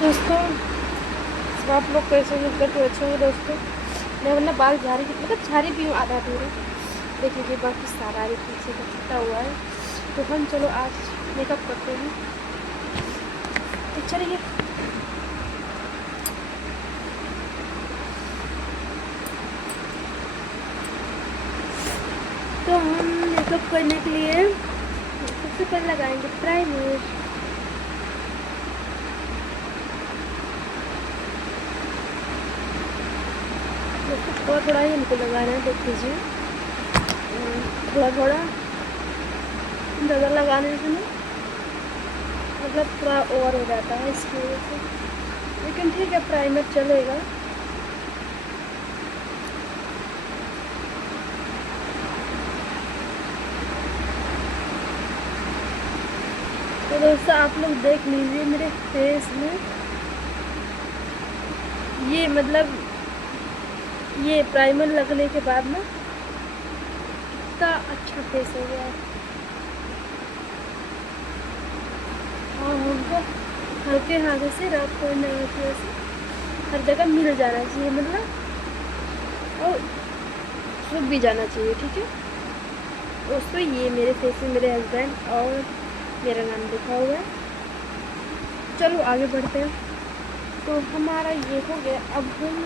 दोस्तों सब आप लोग कैसे होंगे, तो अच्छे होंगे दोस्तों। मैं वरना बाल झाड़ी मतलब झाड़ी भी हूँ आधा अधूरा। देख लीजिए बाकी सारा ये पीछे का छुटा हुआ है। तो हम चलो आज मेकअप करते हैं, तो चलिए। तो हम मेकअप करने के लिए सबसे पहले लगाएंगे प्राइमर। थोड़ा थोड़ा ही हमको लगाना है, देख लीजिए। थोड़ा थोड़ा ज़्यादा लगाने से ना मतलब थोड़ा ओवर हो जाता है इसकी वजह से, लेकिन ठीक है प्राइमर चलेगा। तो दोस्तों आप लोग देख लीजिए मेरे फेस में ये मतलब ये प्राइमर लगने के बाद ना कितना अच्छा फेस हो गया है। हाँ हमको हल्के हाथों से रब करना चाहिए, हर जगह मिल जाना चाहिए मतलब, और सूख भी जाना चाहिए, ठीक है दोस्तों। ये मेरे फेस में मेरे हस्बैंड और मेरा नाम लिखा हुआ है। चलो आगे बढ़ते हैं। तो हमारा ये हो गया, अब हम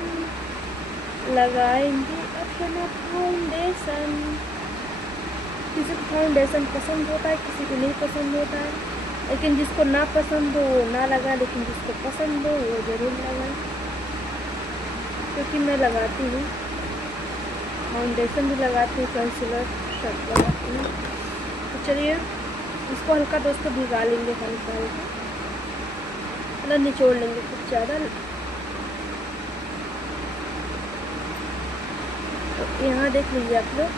लगाएंगे अपना फाउंडेशन। किसी को फाउंडेशन पसंद होता है, किसी को नहीं पसंद होता है, लेकिन जिसको ना पसंद हो वो ना लगाए, लेकिन जिसको पसंद हो वो ज़रूर लगाए, क्योंकि मैं लगाती हूँ फाउंडेशन भी लगाती हूँ, कंसीलर सब लगाती हूँ। तो चलिए इसको हल्का दोस्तों भिगा लेंगे, हल्का हल्का मतलब निचोड़ लेंगे कुछ ज़्यादा। तो यहाँ देख लीजिए आप लोग,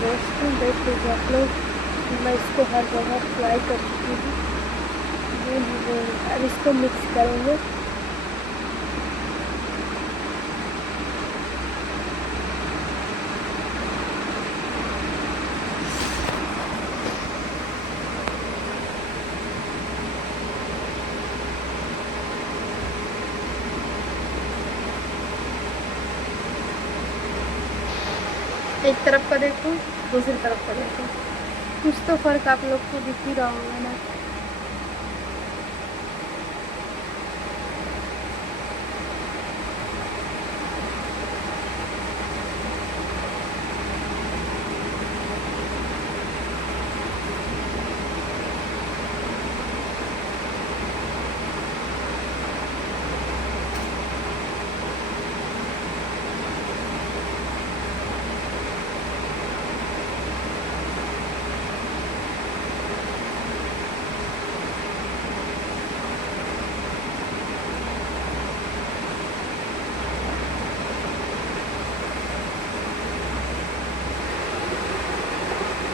दोस्तों देख लीजिए आप लोग, मैं इसको हर जगह अप्लाई कर चुकी हूँ। अब इसको मिक्स करेंगे। एक तरफ का देखो, दूसरी तरफ का देखो, कुछ तो फर्क आप लोग को दिख ही रहा होगा ना।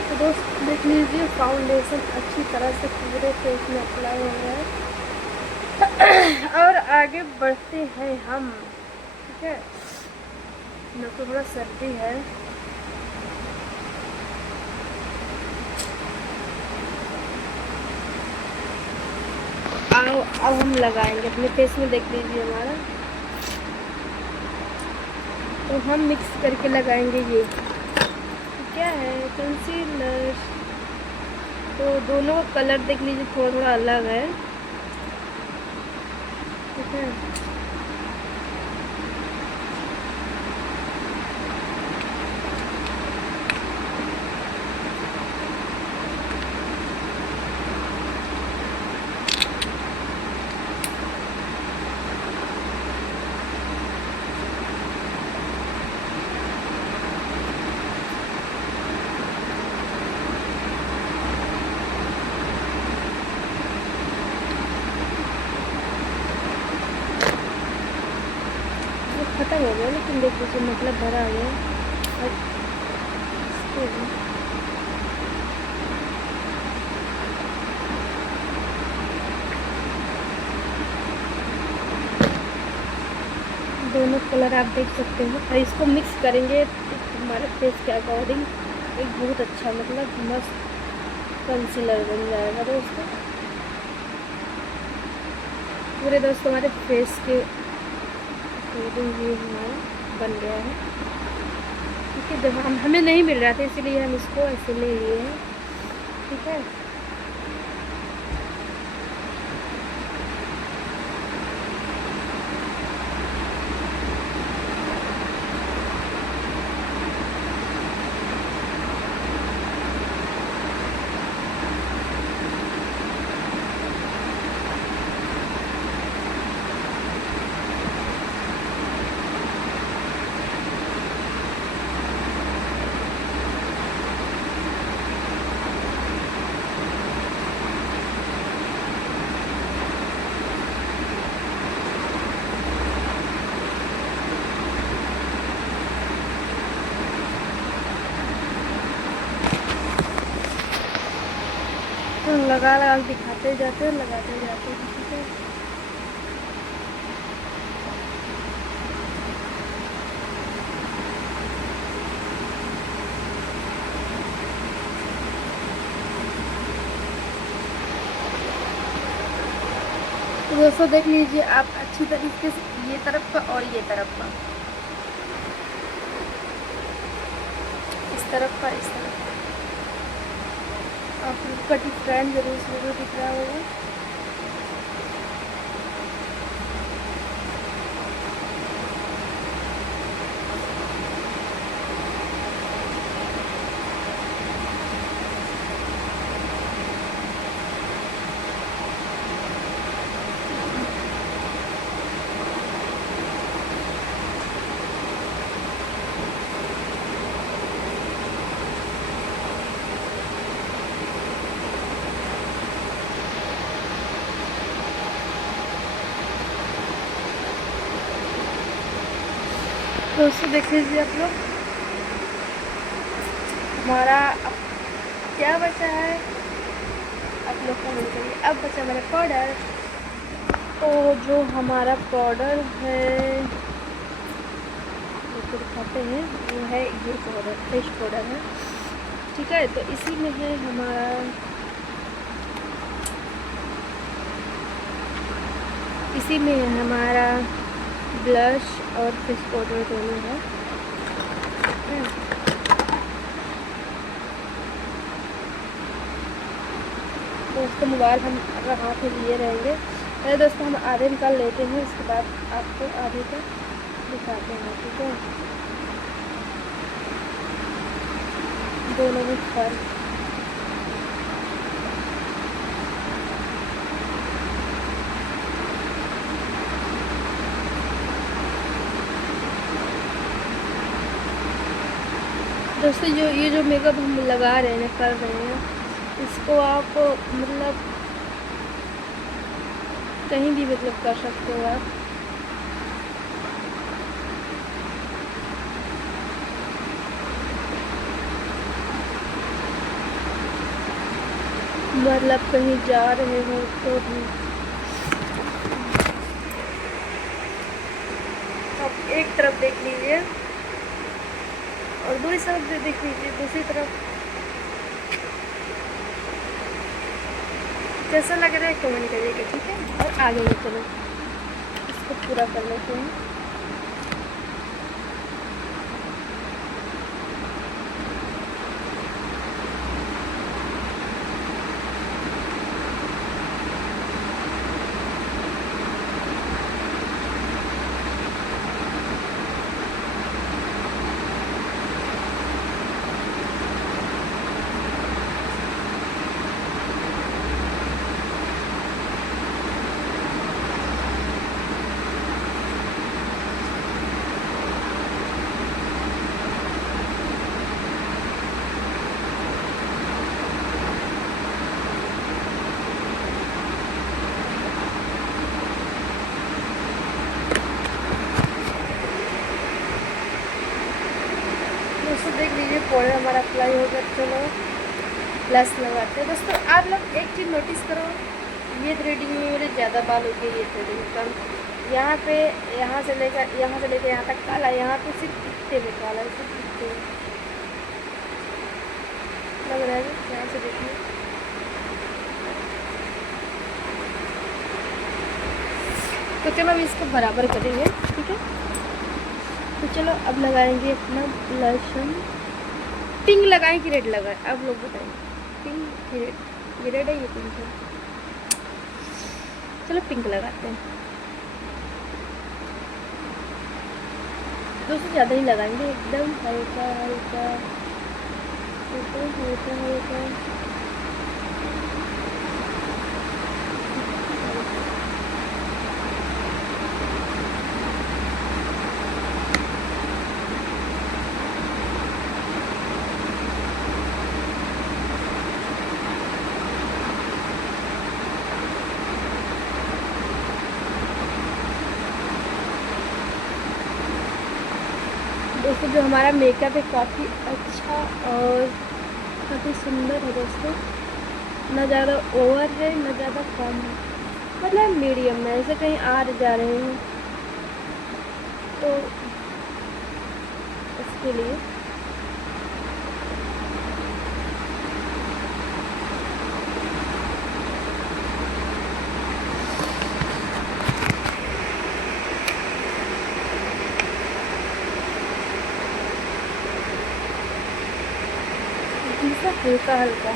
तो दोस्त देख लीजिए फाउंडेशन अच्छी तरह से पूरे फेस में अप्लाई हो गया है। और आगे बढ़ते हैं हम, ठीक है। मेरे को थोड़ा सर्दी है। अब हम लगाएंगे अपने फेस में, देख लीजिए हमारा। तो हम मिक्स करके लगाएंगे ये क्या है, कंसीलर। तो दोनों का कलर देख लीजिए थोड़ा थोड़ा अलग है, ठीक है। खत्म हो गया, लेकिन देख लीजिए मतलब भरा गया। और दोनों कलर आप देख सकते हो, और इसको मिक्स करेंगे तो हमारे फेस के अकॉर्डिंग एक बहुत अच्छा मतलब मस्त कंसीलर बन जाएगा दोस्तों। पूरे दोस्तों हमारे फेस के अकॉर्डिंग ये हमारा बन गया है। ठीक है, जब हमें नहीं मिल रहा था इसीलिए हम इसको ऐसे ले लिए हैं। ठीक है, तो लगा लगा के दिखाते जाते हैं, लगाते जाते हैं। ठीक है, तो दोस्तों देख लीजिए आप अच्छी तरीके से ये तरफ का और ये तरफ का, इस तरफ का इस तरफ का, आपका डिफरेंट जरूर दिख रहा होगा। दोस्तों देख लीजिए आप लोग, हमारा अब क्या बचा है आप लोग को मिल गई। अब बचा हमारा पाउडर। तो जो हमारा पाउडर है जो दिखाते हैं वो है ये पाउडर, फेस पाउडर है। ठीक है, तो इसी में है हमारा ब्लश और फेस पाउडर दोनों है। दोस्तों मोबाइल हम अगर हाथ में लिए रहेंगे पहले दोस्तों हम आधे निकाल लेते हैं, उसके बाद आपको आधे का दिखाते हैं। ठीक है, दोनों में फर्क। दोस्तों ये जो मेकअप हम लगा रहे हैं, कर रहे हैं, इसको आप मतलब कहीं भी मतलब कर सकते हो आप। मतलब कहीं जा रहे हो तो भी आप एक तरफ देख लीजिए और दूसरी तरफ देख लीजिए, दूसरी तरफ कैसा लग रहा है कमेंट करिएगा। ठीक है, और आगे में चलो इसको पूरा कर लेते हैं। दोस्तों देख लीजिए पाउडर हमारा अप्लाई हो गया। चलो ब्लश लगाते हैं। दोस्तों आप लोग एक चीज़ नोटिस करो, ये थ्रेडिंग में मेरे ज़्यादा बाल हो गए, ये थ्रेडिंग कम। यहाँ पे, यहाँ से लेकर यहाँ तक काला, यहाँ पे सिर्फ इतने में काला है, सिर्फ इतने में लग रहा है। यहाँ से देखिए, तो चलो अब इसको बराबर करेंगे, ठीक है। तो चलो अब लगाएंगे अपना ब्लशन। पिंक लगाएं कि रेड लगाएं, आप लोग बताएं। पिंक कि रेड? ये रेड है, ये पिंक है। चलो पिंक लगाते हैं। दोस्तों ज़्यादा ही लगाएंगे, एकदम हल्का हल्का हल्का हल्का हल्का। दोस्तों जो हमारा मेकअप है काफ़ी अच्छा और काफ़ी सुंदर है दोस्तों, ना ज़्यादा ओवर है ना ज़्यादा कम है, मतलब मीडियम में। ऐसे कहीं आ जा रहे हैं तो इसके लिए हल्का हल्का।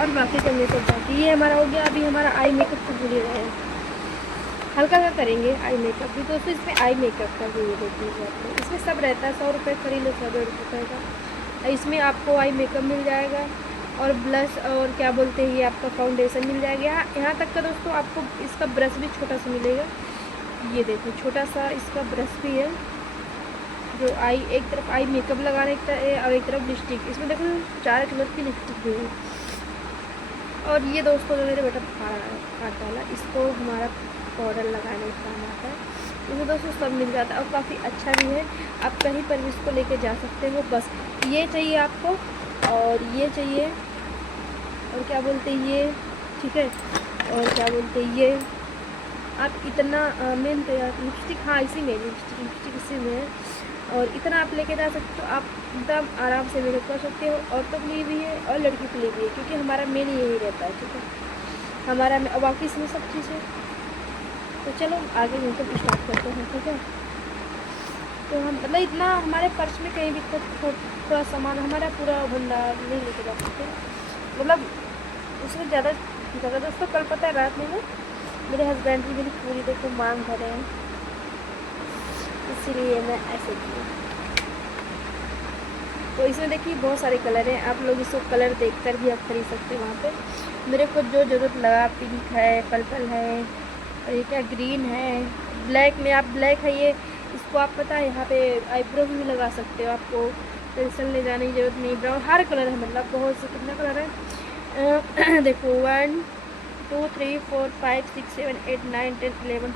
और बाकी का मेकअप बाकी, ये हमारा हो गया। अभी हमारा आई मेकअप तो भूल ही रहे हैं, हल्का सा करेंगे आई मेकअप भी। दोस्तों इसमें आई मेकअप का भी ये देख लीजिए आप लोग, इसमें सब रहता है। 100 रुपये खरीद लो, 100-150 का। इसमें आपको आई मेकअप मिल जाएगा और ब्लश और क्या बोलते हैं ये आपका फाउंडेशन मिल जाएगा। यहाँ तक का दोस्तों आपको इसका ब्रश भी छोटा सा मिलेगा। ये देखो छोटा सा इसका ब्रश भी है, जो आई एक तरफ आई मेकअप लगाने और एक तरफ लिपस्टिक। इसमें देखो 4 कलर की लिपस्टिक भी है। और ये दोस्तों जो मेरे बेटा काट वाला, इसको हमारा पाउडर लगाने का काम आता है। इसमें दोस्तों सब मिल जाता है और काफ़ी अच्छा भी है। आप कहीं पर भी इसको लेके जा सकते हो। बस ये चाहिए आपको और ये चाहिए और क्या बोलते हैं ये, ठीक है। और क्या बोलते हैं ये, आप इतना मेन तो यार लिपस्टिक, हाँ इसी में लिपस्टिक इसी में है। और इतना आप लेके जा सकते हो, आप एकदम आराम से मेकअप कर सकते हो। औरतों के लिए भी है और लड़की के लिए भी है, क्योंकि हमारा मेन यही रहता है, ठीक है हमारा। बाकी इसमें सब चीज़ है। तो चलो आगे मेकअप स्टार्ट करते हैं, ठीक है। तो हम मतलब इतना हमारे पर्स में कहीं भी थोड़ा सामान, हमारा पूरा भंडार नहीं लेके जा सकते, मतलब उसमें ज़्यादा दोस्तों। कल पता है रात में ना मेरे हस्बैंड की मेरी पूरी देखो मांग भरे हैं, इसीलिए मैं ऐसे की। तो इसमें देखिए बहुत सारे कलर हैं, आप लोग इसको कलर देखकर भी आप खरीद सकते हैं वहाँ पे। मेरे को जो ज़रूरत लगा, पिंक है, पर्पल है, और ये क्या ग्रीन है, ब्लैक में आप ब्लैक है ये, इसको आप पता है यहाँ पे आईब्रो भी लगा सकते हो, आपको पेंसिल ले जाने की ज़रूरत नहीं। ब्राउन हर कलर है, मतलब बहुत से कितना कलर है देखो 1 2 3 4 5 6 7 8 9 10 11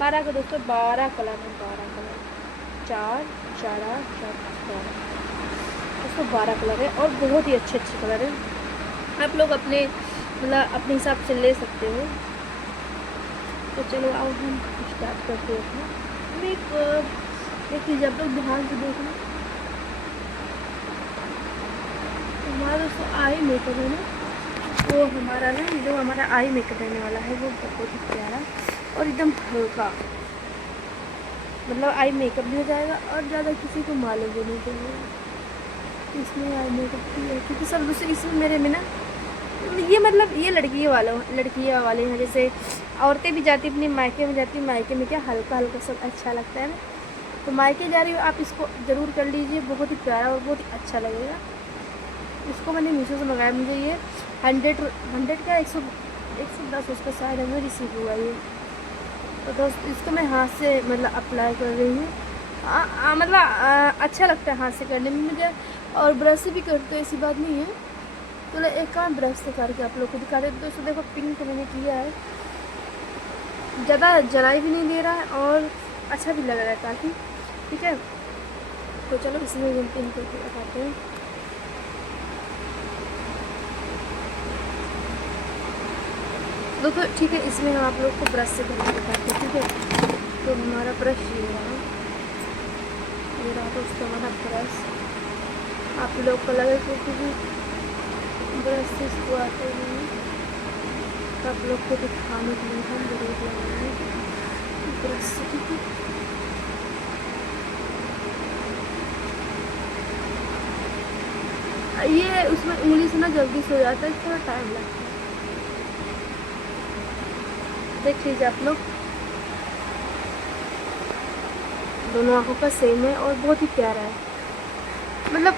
12 का दोस्तों 12 कलर है, 12 कलर, 4 4 4 12 दोस्तों 12 कलर है और बहुत ही अच्छे कलर है। आप लोग अपने मतलब अपने हिसाब से ले सकते हो। तो चलो अब हम स्टार्ट करते हैं अपना मेकअप। एक चीज़ आप लोग ध्यान से देखना, हमारा दोस्तों आई मेकअप है ना, वो हमारा ना जो हमारा आई मेकअप रहने वाला है वो बहुत ही प्यारा और एकदम हल्का, मतलब आई मेकअप भी हो जाएगा और ज़्यादा किसी को मालूम भी नहीं चलेगा इसमें आई मेकअप की है। क्योंकि सब दूसरे इसमें मेरे में ना ये मतलब ये लड़कियों वाले हैं, जैसे औरतें भी जाती अपने मायके में जाती, मायके में क्या हल्का हल्का सब अच्छा लगता है ना। तो मायके जा रही हो आप इसको ज़रूर कर लीजिए, बहुत ही प्यारा और बहुत ही अच्छा लगेगा। इसको मैंने मीशो से मंगाया, मुझे ये 100 का 110 उसका शायद हमें रिसीव हुआ ये। तो दोस्त इसको मैं हाथ से मतलब अप्लाई कर रही हूँ। मतलब अच्छा लगता है हाथ से करने में मुझे, और ब्रश से भी करते ऐसी बात नहीं है। तो एक काम ब्रश से करके आप लोग को दिखा देते। दोस्तों देखो पिंक मैंने किया है, ज़्यादा जलाई भी नहीं दे रहा है और अच्छा भी लग रहा है काफ़ी, ठीक है। तो चलो इसमें हम पिंक करके लगाते हैं। दोस्तों ठीक है, इसमें हम आप लोग को ब्रश से करके दिखाते हैं, ठीक है। तो हमारा ब्रश ये रहा, ये रहा दोस्तों हमारा ब्रश। आप लोग को लगे क्योंकि ब्रश से इसको आते हैं, तो आप लोग को दिखाने के लिए हम जरूर लगाएंगे ब्रश से, ठीक है। ये उसमें उंगली से ना जल्दी से हो जाता है, थोड़ा टाइम लगता है। देख लीजिए आप लोग, दोनों आँखों का सेम है और बहुत ही प्यारा है। मतलब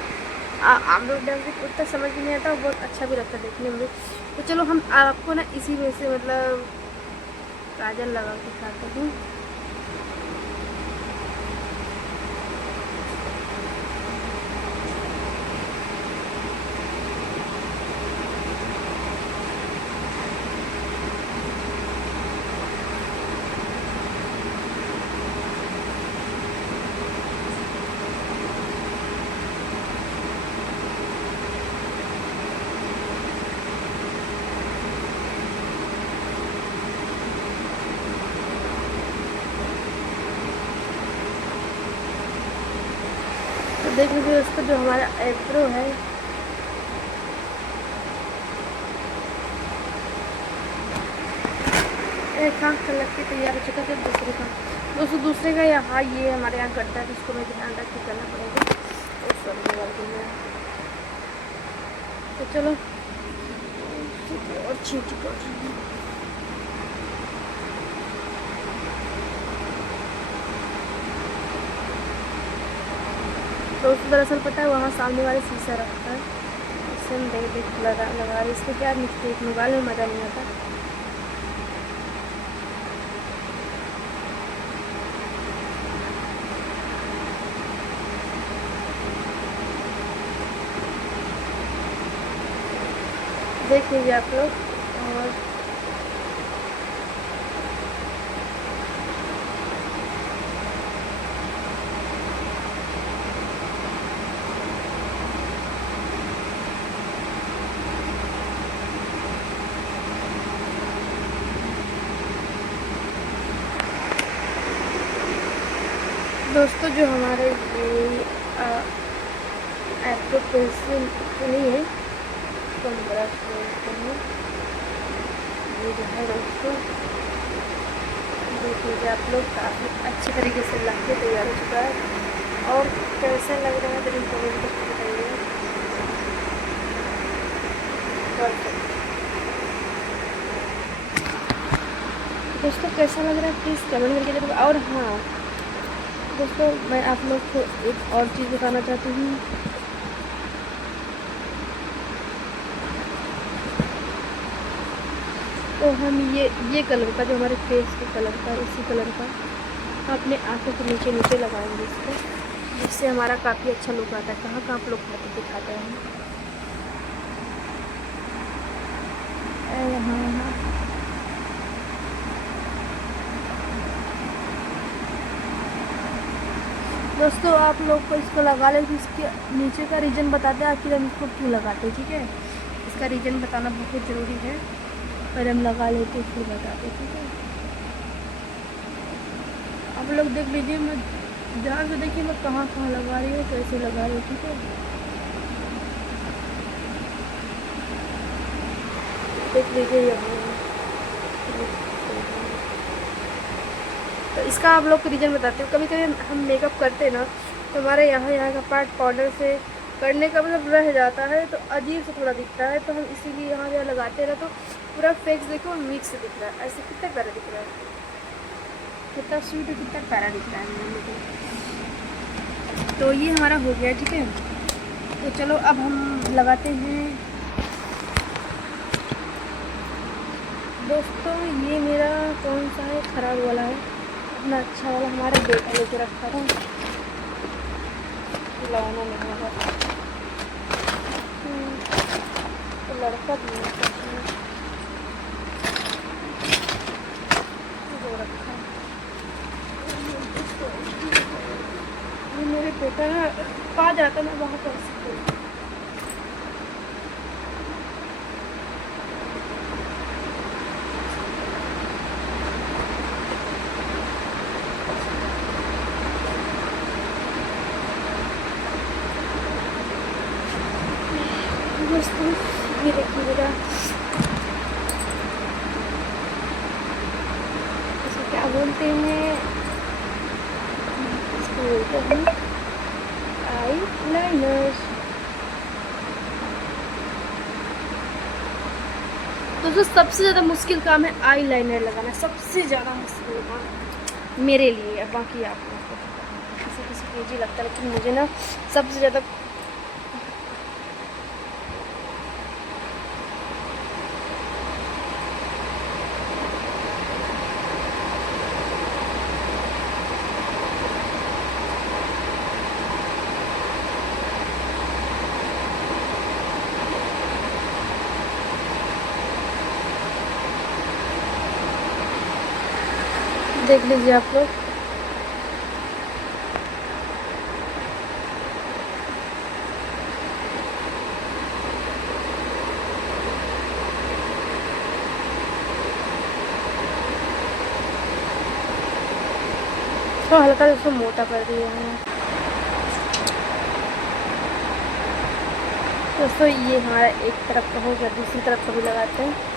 आप लोग डांस उतना समझ भी नहीं आता, बहुत अच्छा भी लगता है देखने में। तो चलो हम आपको ना इसी में से मतलब काजल लगा के दिखाते हूँ। देख लीजिए उसका जो हमारा आईब्रो है, एक आँख कलर की तैयार हो चुका है। दूसरे का दोस्तों, दूसरे का यहाँ ये हमारे यहाँ गड्ढा है, जिसको मैं ध्यान रख के करना पड़ेगा। तो चलो और चीटी कर रही हूँ। दोस्तों दरअसल पता है, वहाँ सामने वाले शीशा रखता है, इससे हम देख देख लगा रहे। इसमें क्या मिस्टेक, मोबाइल में मज़ा नहीं आता। देख लीजिए आप लोग। और दोस्तों जो हमारे ये आईब्रो पेंसिल नहीं है, इसको हम ब्रश बोलते हैं। ये जो है दोस्तों, देख लीजिए आप लोग, काफ़ी अच्छे तरीके से लग के तैयार हो चुका है। और कैसा लग रहा है जरूर कमेंट करके बताइए। दोस्तों कैसा लग रहा है प्लीज़ कमेंट करके जरूर। और हाँ दोस्तों, मैं आप लोग को एक और चीज़ दिखाना चाहती हूँ। तो हम ये कलर का, जो हमारे फेस के कलर का, इसी कलर का अपने आँखों के नीचे नीचे लगाएंगे इसको, जिससे हमारा काफ़ी अच्छा लुक आता है। कहाँ कहाँ आप लोग दिखाते हैं। हाँ दोस्तों, आप लोग को इसको लगा ले, इसके नीचे का रीज़न बताते हैं आखिर हम इसको क्यों लगाते हैं, ठीक है। इसका रीज़न बताना बहुत ज़रूरी है, पर हम लगा लेते फिर बताते, ठीक है। आप लोग देख लीजिए, मैं ध्यान से देखिए मैं कहाँ कहाँ लगा रही हूँ, कैसे लगा रही हूँ, ठीक है। देख लीजिए यहाँ। तो इसका आप लोग को रीज़न बताते हो। कभी कभी हम मेकअप करते हैं ना, तो हमारे यहाँ का पार्ट पाउडर से करने का मतलब रह जाता है, तो अजीब से थोड़ा दिखता है। तो हम इसीलिए यहाँ जहाँ लगाते हैं ना, तो पूरा फेस देखो मिक्स दिख रहा है। ऐसे कितना प्यारा दिख रहा है, कितना स्वीट है, कितना प्यारा दिख रहा है। तो ये हमारा हो गया, ठीक है। तो चलो अब हम लगाते हैं। दोस्तों ये मेरा कौन सा है, ख़राब वाला है, अपना अच्छा वाला हमारा बेटा लेके रखा था, लगाना नहीं होगा। तो लड़का भी रखा, ये मेरे बेटा ना पा जाता, मैं वहाँ कर सकती हूँ। दोस्तों ये देखिए मेरा, इसको क्या बोलते हैं, इसको बोलते हैं आई लाइनर। दोस्तों सबसे ज़्यादा मुश्किल काम है आई लाइनर लगाना, सबसे ज़्यादा मुश्किल काम मेरे लिए। अब बाकी आप लोगों को किसी किसी को इजी लगता है, लेकिन मुझे ना सबसे ज़्यादा देख लीजिए आप लोग। तो हल्का उसको मोटा कर दिया है दोस्तों। ये हमारा एक तरफ का हो गया, दूसरी तरफ का भी लगाते हैं।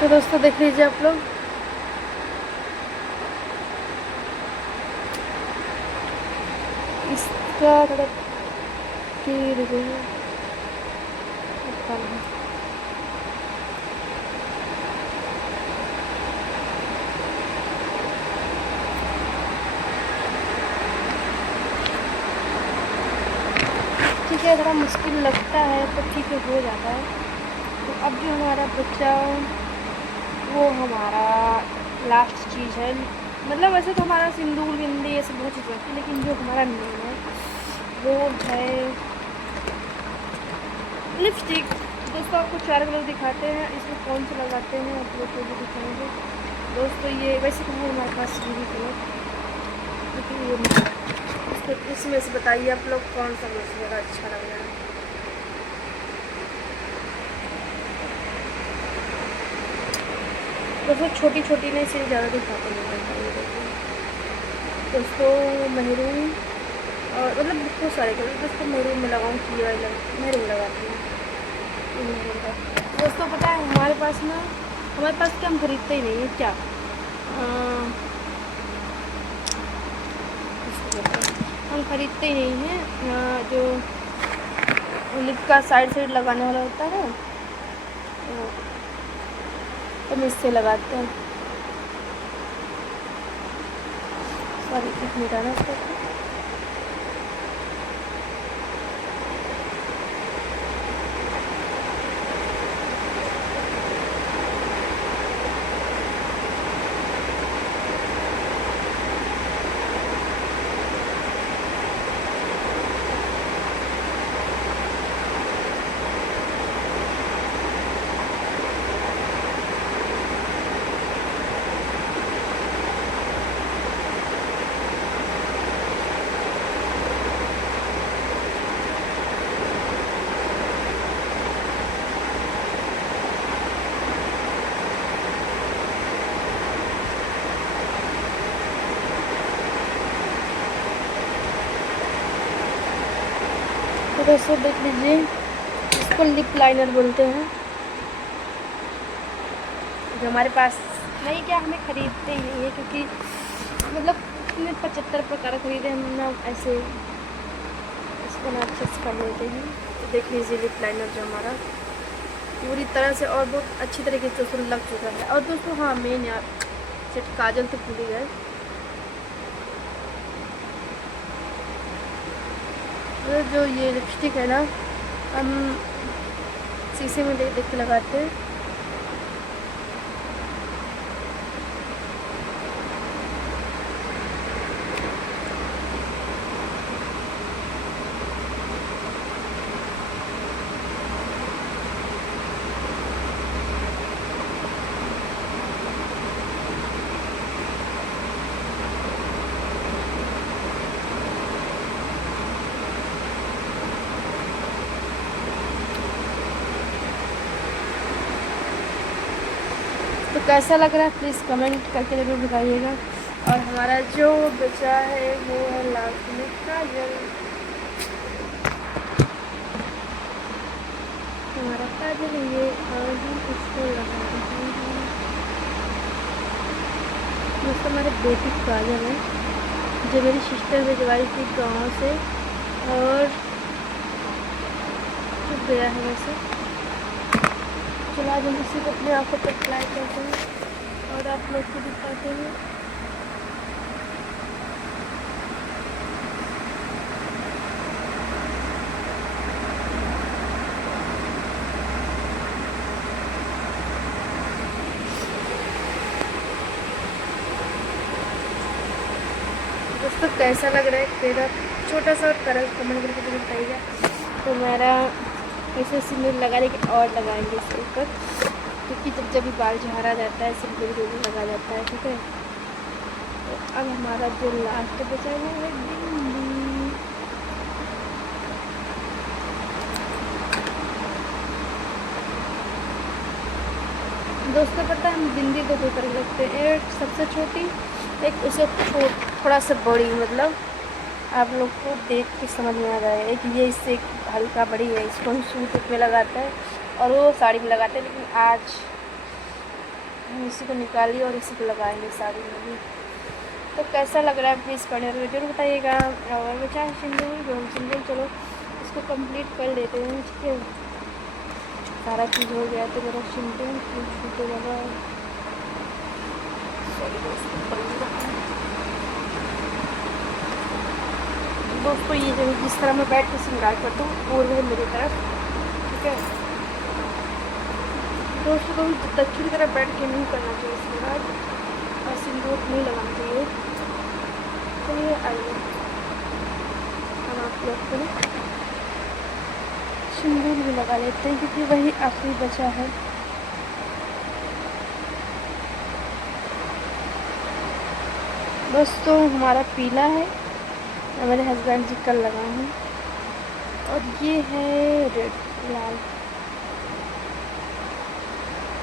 तो दोस्तों देख लीजिए आप लोग, इसका थोड़ा गिर गया। ठीक है, थोड़ा मुश्किल लगता है तो ठीक है, हो जाता है। तो अब जो हमारा बच्चा वो हमारा लास्ट चीज़ है, मतलब वैसे तो हमारा सिंदूर बिंदी ये सब बहुत चीज़ होती है, लेकिन जो हमारा मेन है वो है लिपस्टिक। दोस्तों आपको 4 कलर दिखाते हैं, इसमें कौन से लगाते हैं आप लोग को भी दिखाएंगे। दोस्तों ये वैसे तो है हमारे पास ये भी कलर, लेकिन ये इसको इसमें से बताइए आप लोग कौन सा मुझे ज़्यादा अच्छा लग रहा है। दोस्तों छोटी छोटी नहीं से ज़्यादा दिखाते हैं दोस्तों। मेहरून और मतलब बहुत सारे कलर दोस्तों, मेहरून में लगाऊँ कि मेहरून लगाती हूँ। दोस्तों पता है हमारे पास ना, हमारे पास क्या हम खरीदते ही नहीं है क्या, हम खरीदते ही नहीं हैं। जो लिप का साइड लगाने वाला होता है तो हम इससे लगाते हैं। सॉरी एक मिनट आना इसको। तो दोस्तों देख लीजिए, इसको लिप लाइनर बोलते हैं, जो हमारे पास नहीं क्या हमें खरीदते ही नहीं है, क्योंकि मतलब इसमें 75 प्रकार खरीदे हम ना, ऐसे इसको ना अच्छे से कर लेते हैं। तो देख लीजिए लिप लाइनर जो हमारा पूरी तरह से और बहुत अच्छी तरीके से उसको लग चुका है। और दोस्तों हाँ मेन यार सेट काजल तो भूल गए। जो ये लिपस्टिक है ना, हम शीशे में देख देख के लगाते हैं। कैसा लग रहा है प्लीज़ कमेंट करके ज़रूर बताइएगा। और हमारा जो बचा है वो है लास्ट में काजल। हमारा काजल ये और हम इसको लगा रहे हैं। दोस्तों हमारे बेटी काजल है जो मेरी सिस्टर भिजवाई थी गाँव से, और छूट गया है वैसे। चलो आज हम इसी को अपने आँखों पर अप्लाई करते हैं और आप लोग को दिखाते हैं। दोस्तों कैसा लग रहा है मेरा छोटा सा कलर कमेंट करके मुझे बताइएगा। तो मेरा ऐसे सिंदूर लगाने के और लगाएंगे इसके ऊपर, क्योंकि जब भी बाल झाड़ा जाता है सिंदूर जरूर लगा जाता है। ठीक है, तो अब हमारा जो लास्ट बचा हुआ है बिंदी। दोस्तों पता है हम बिंदी को दो तरह रखते हैं, एक सबसे छोटी, एक उसे थोड़ा सा बड़ी, मतलब आप लोग को देख के समझ में आ रहा है। एक ये इससे हल्का बड़ी है, इसको हम सूट में लगाते हैं और वो साड़ी में लगाते हैं, लेकिन आज हम इसी को निकालिए और इसी को लगाएंगे साड़ी में भी। तो कैसा लग रहा है प्लीज़ कमेंट करके जरूर बताइएगा। और बचा है सिंदूर, जो हम सिंदूर चलो इसको कंप्लीट कर लेते हैं। ठीक है, सारा चीज़ हो गया तो मेरा सिंदूर छूटे लगा। दोस्तों ये जो जिस तरह मैं बैठ के श्रृंगार करता हूँ पूर्व है मेरी तरफ। ठीक है दोस्तों, तो दक्षिण की तरफ बैठ के नहीं करना चाहिए श्रृंगार, और सिंदूर नहीं लगाना चाहिए। चलिए आइए हम आप लोग को सिंदूर भी लगा लेते हैं, क्योंकि वही आखिरी बचा है। दोस्तों हमारा पीला है, मेरे हस्बैंड जी कल लगाए हैं, और ये है रेड लाल।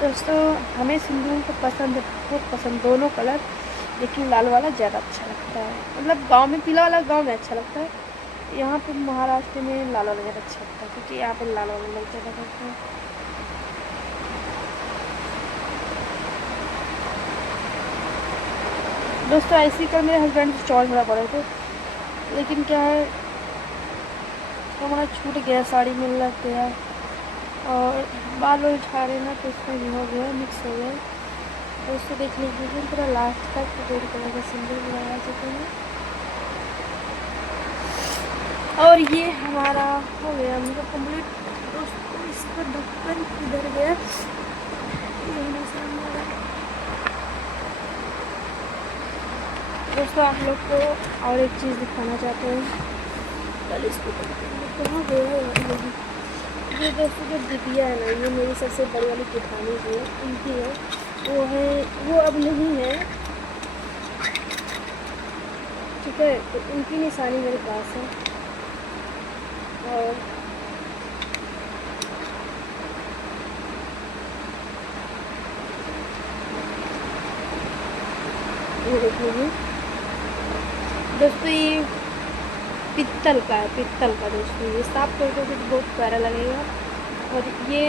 दोस्तों हमें सिंदूर को पसंद है, बहुत पसंद दोनों कलर, लेकिन लाल वाला ज़्यादा अच्छा लगता है। मतलब गांव में पीला वाला गांव में अच्छा লগता है, यहाँ पे महाराष्ट्र में लाल वाला ज़्यादा अच्छा लगता है, क्योंकि यहाँ पे लाल वाला लोग ज़्यादा करते हैं। दोस्तों ऐसे ही कर मेरे हस्बैंड से चौड़ थोड़ा पड़े थे, लेकिन क्या है हमारा छूट गया, साड़ी में लग गया और बाल वाल झाड़े ना, तो उसमें भी हो गया, मिक्स हो गया। तो उसको देख लीजिए पूरा लास्ट तक रेड कलर का सिंदूर लगा चुके हैं। और ये हमारा हो गया मतलब कंप्लीट। दोस्तों इसका ढक्कन किधर गया, दोस्तों आप लोग को और एक चीज़ दिखाना चाहते हैं। कल इसको कहाँ गया ये दोस्तों, जो दिदिया है ना, ये मेरी सबसे बड़ी वाली जेठानी जो है उनकी है, वो है, वो अब नहीं है। ठीक है, तो उनकी निशानी मेरे पास है। और ये देख लीजिए दोस्तों, ये पित्तल का है, पित्तल का। दोस्तों ये साफ करके तो बहुत प्यारा लगेगा। और ये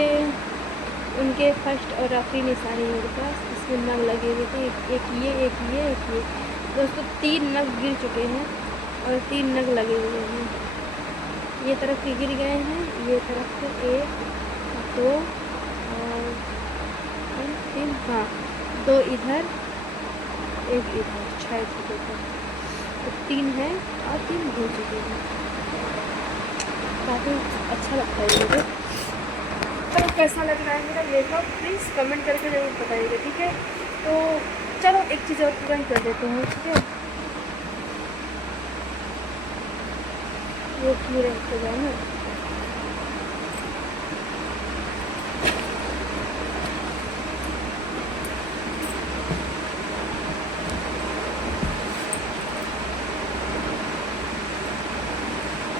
उनके फर्स्ट और आखिरी निशानी मेरे पास, इसमें नग लगे हुए थे, एक ये एक ये एक ये। दोस्तों 3 नग गिर चुके हैं और 3 नग लगे हुए हैं। ये तरफ के गिर गए हैं, ये तरफ के 1 2 और 3, हाँ 2 इधर 1 इधर, 6 चुके थे, तो 3 है और 3 गिर चुके हैं। काफ़ी अच्छा लगता है मुझे। तो कैसा लग रहा है मेरा मेकअप प्लीज़ कमेंट करके ज़रूर बताइएगा। ठीक है, तो चलो एक चीज़ और पूरा ही कर देते हैं। ठीक है, वो क्यों रहते जाए ना।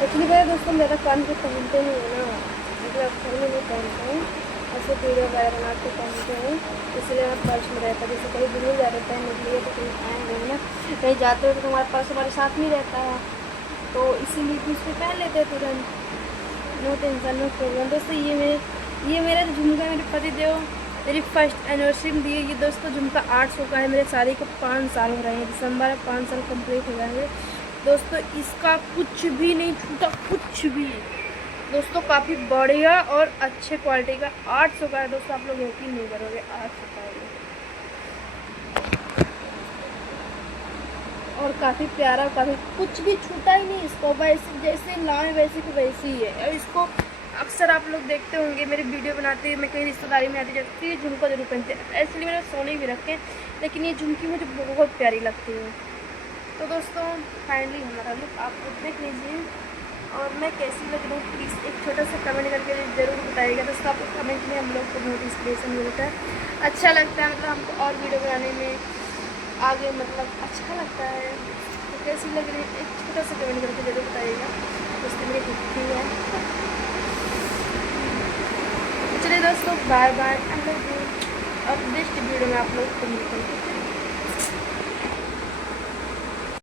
एक्चुअली मेरे दोस्तों ज़्यादा कान को पहनते नहीं है ना, मतलब घर में नहीं पहनता हूँ, ऐसे वीडियो वगैरह बनाते पहनते हैं, इसलिए मैं पर्स में रहता है। जैसे कहीं दूर जा रहे पहनने के लिए तो कहीं आए हुए ना, कहीं जाते हो तो तुम्हारा पर्स हमारे साथ नहीं रहता है, तो इसीलिए भी उसमें पहन लेते हैं तुरंत। No tension, no problem. दोस्तों ये मेरा जो झुमका मेरे पति देव मेरी फर्स्ट एनिवर्सरी में दिए। ये दोस्तों झुमका 800 का है। मेरे शादी को 5 साल हो रहे हैं, दिसंबर में 5 साल कंप्लीट हो जाएंगे दोस्तों। इसका कुछ भी नहीं छूटा, कुछ भी। दोस्तों काफ़ी बढ़िया और अच्छे क्वालिटी का 800 का है दोस्तों। आप लोग यकीन नहीं करोगे, 800 का है और काफ़ी प्यारा, काफ़ी कुछ भी छूटा ही नहीं इसको। वैसे जैसे लाए वैसे की वैसी ही है। और इसको अक्सर आप लोग देखते होंगे मेरे वीडियो बनाते हुए, मैं कहीं रिश्तेदारी में आती जाती ये झुमका जरूर पहनते हैं। इसलिए मैंने सोने भी रखे, लेकिन ये झुमकी मुझे बहुत प्यारी लगती है। तो दोस्तों फाइनली हमारा लुक आप लोग देख लीजिए, और मैं कैसी लग रही हूँ प्लीज़ एक छोटा सा कमेंट करके ज़रूर बताइएगा दोस्तों। आपको कमेंट में हम लोग को बहुत इंस्पिरेशन मिलता है, अच्छा लगता है, मतलब हमको और वीडियो बनाने में आगे मतलब अच्छा लगता है। तो कैसी लग रही है एक छोटा सा कमेंट करके ज़रूर बताइएगा दोस्तों। मेरी कुर्ती है। चलिए दोस्तों, bye bye, I love you. और नेक्स्ट वीडियो में आप लोग को मिलते हैं।